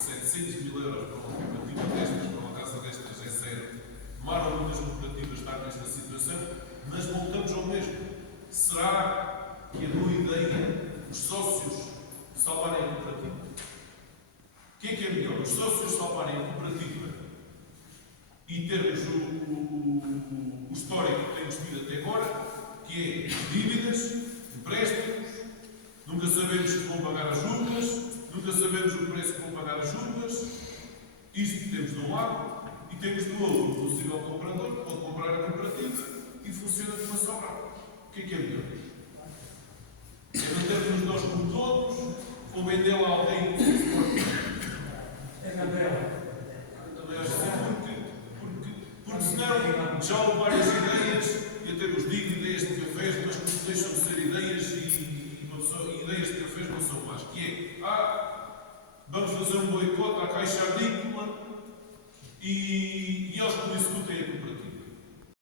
700.000 € para uma cooperativa destas, para uma casa destas, é zero. Tomara muitas cooperativas estar nesta situação, mas voltamos ao mesmo. Será que é boa ideia os sócios salvarem a cooperativa? O que é melhor? Os sócios salvarem a cooperativa e termos o histórico que temos tido até agora, que é dívidas, empréstimos, nunca sabemos se vão pagar as juntas, nunca sabemos o preço que vão pagar as juntas. Isto temos de um lado, e temos do outro o possível comprador que pode comprar a cooperativa e funciona de uma só grau. O que é melhor? É mantermos nós como todos ou vendê-la a alguém que se suporte? É Gabriel. Também acho que porque senão já houve várias ideias e até vos digo ideias de cafés, mas que não deixam de ser ideias e ideias de cafés não são más. Que é, vamos fazer um boicote à Caixa